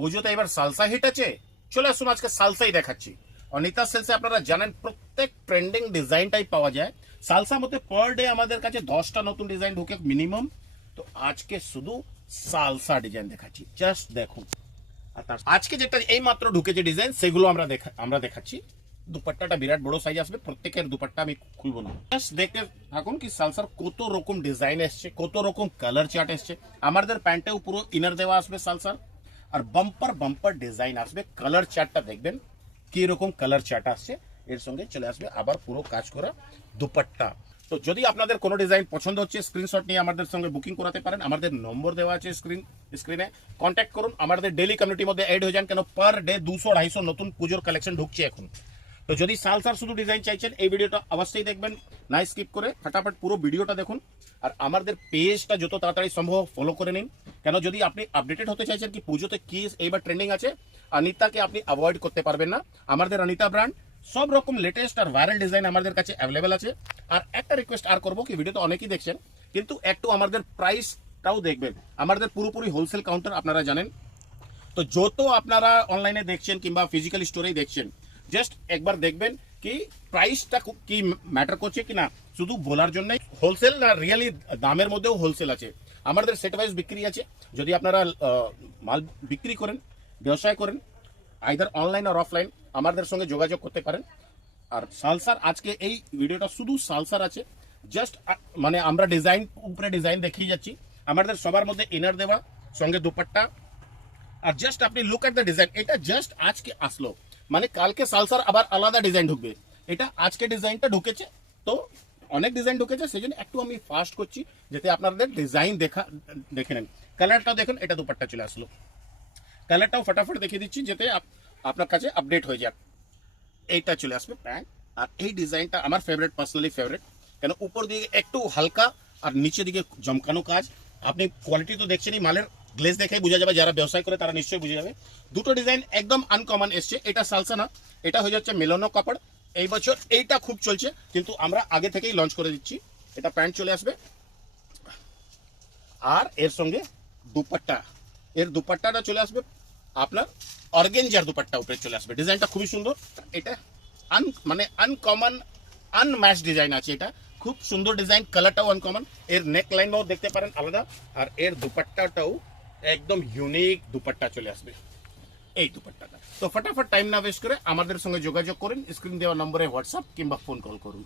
পুজোতে এবার salsa hit আছে, চলে আসুন আজকে সালসাই দেখাচ্ছি। অনিতা সেলসে আপনারা জানেন প্রত্যেক ট্রেন্ডিং ডিজাইনটাই পাওয়া যায়। সালসা মধ্যে পার ডে আমাদের কাছে 10টা নতুন ডিজাইন ঢুকে মিনিমাম। তো আজকে শুধু সালসা ডিজাইন দেখাচ্ছি, জাস্ট দেখুন। আর তার আজকে যেটা এই মাত্র ঢুকেছে ডিজাইন সেগুলো আমরা দেখাচ্ছি। দুপাট্টাটা বিরাট বড় সাইজ আসবে, প্রত্যেকের দুপাট্টা আমি খুলবো না, জাস্ট দেখতে থাকুন কি সালসার কত রকম ডিজাইন এসছে, কত রকম কালার চার্ট এসছে। আমাদের প্যান্টেও পুরো ইনার দেওয়া আসবে সালসার, আর বাম্পার বাম্পার ডিজাইন আসবে। কালার চার্টটা দেখবেন কি রকম কালার চার্ট আসছে। এর সঙ্গে চলে আসবে আবার পুরো কাজ করা দুপাট্টা। তো যদি আপনাদের কোনো ডিজাইন পছন্দ হচ্ছে স্ক্রিনশট নিয়ে আমাদের সঙ্গে বুকিং করাতে পারেন। আমাদের নম্বর দেওয়া আছে স্ক্রিনে, কন্ট্যাক্ট করুন। আমাদের ডেলি কমিউনিটির মধ্যে অ্যাড হয়ে যান, কেন পার ডে 200-250 নতুন পুজোর কালেকশন ঢুকছে এখন। তো যদি সালসার শুধু ডিজাইন চাইছেন এই ভিডিওটা অবশ্যই দেখবেন, না স্কিপ করে ফটাফট পুরো ভিডিওটা দেখুন। আর আমাদের পেজটা যত তাড়াতাড়ি সম্ভব ফলো করে নিন, কেন যদি আপনি আপডেটেড হতে চাইছেন কি পুজোতে কি এইবার ট্রেন্ডিং আছে, অনিতাকে আপনি অ্যাভয়েড করতে পারবেন না। আমাদের অনিতা ব্র্যান্ড সব রকম লেটেস্ট আর ভাইরাল ডিজাইন আমাদের কাছে অ্যাভেলেবেল আছে। আর একটা রিকোয়েস্ট আর করবো কি, ভিডিও তো অনেকেই দেখছেন কিন্তু একটু আমাদের প্রাইসটাও দেখবেন। আমাদের পুরোপুরি হোলসেল কাউন্টার আপনারা জানেন। তো যত আপনারা অনলাইনে দেখছেন কিংবা ফিজিক্যাল স্টোরেই দেখছেন, জাস্ট একবার দেখবেন কি প্রাইসটা কি ম্যাটার করছে কিনা, শুধু বলার জন্য। হোলসেল না রিয়েলি দামের মধ্যেও হোলসেল আছে, আমাদের সেট ওয়াইজ বিক্রি আছে। যদি আপনারা মাল বিক্রি করেন, ব্যবসায় করেন, আইদার অনলাইন আর অফলাইন, আমাদের সঙ্গে যোগাযোগ করতে পারেন। আর সালসার আজকে এই ভিডিওটা শুধু সালসার আছে, জাস্ট মানে আমরা ডিজাইন উপরে ডিজাইন দেখিয়ে যাচ্ছি। আমাদের সবার মধ্যে ইনার দেওয়া, সঙ্গে দুপাট্টা। আর জাস্ট আপনি লুক এট দ্য ডিজাইন, এটা জাস্ট আজকে আসলো, মানে কালকে সালসার আবার আলাদা ডিজাইন ঢুকবে। এটা আজকে ডিজাইনটা ঢুকেছে, তো অনেক ডিজাইন ঢুকেছে, সেই জন্য একটু আমি ফাস্ট করছি যাতে আপনাদের ডিজাইন দেখে নেন। কালারটাও দেখুন, এটা দুপাট্টা চলে আসলো, কালারটাও ফটাফট দেখিয়ে দিচ্ছি যাতে আপনার কাছে আপডেট হয়ে যাক। এইটা চলে আসবে প্যান্ট। আর এই ডিজাইনটা আমার ফেভারিট, পার্সোনালি ফেভারিট, কেন উপর দিকে একটু হালকা আর নিচে দিকে জমকানো কাজ। আপনি কোয়ালিটি তো দেখছেনই, মালের গ্লেজ দেখে বোঝা যাবে, যারা ব্যবসায় করে তারা নিশ্চয়ই বুঝে যাবে। দুটো ডিজাইন একদম আনকমন এসছে। এটা সালসা না, এটা হয়ে যাচ্ছে মেলানো কাপড়। এই বছর এইটা খুব চলছে, কিন্তু আমরা আগে থেকেই লঞ্চ করে দিচ্ছি। এটা প্যান্ট চলে আসবে, আর এর সঙ্গে দুপাট্টা। এর দুপাট্টাটা চলে আসবে আপনার অর্গেঞ্জার দুপাট্টা উপরে চলে আসবে। ডিজাইনটা খুবই সুন্দর। এটা মানে আনকমন আনম্যাচ ডিজাইন আছে, এটা খুব সুন্দর ডিজাইন, কালারটাও আনকমন। এর নেক লাইনও দেখতে পারেন আলাদা, আর এর দুপাট্টাটাও একদম ইউনিক দুপাট্টা চলে আসবে, এই দুপাট্টাটা। তো ফটাফট টাইম না ওয়েস্ট করে আমাদের সঙ্গে যোগাযোগ করুন, স্ক্রিন দেওয়া নম্বরে হোয়াটসঅ্যাপ কিংবা ফোন কল করুন।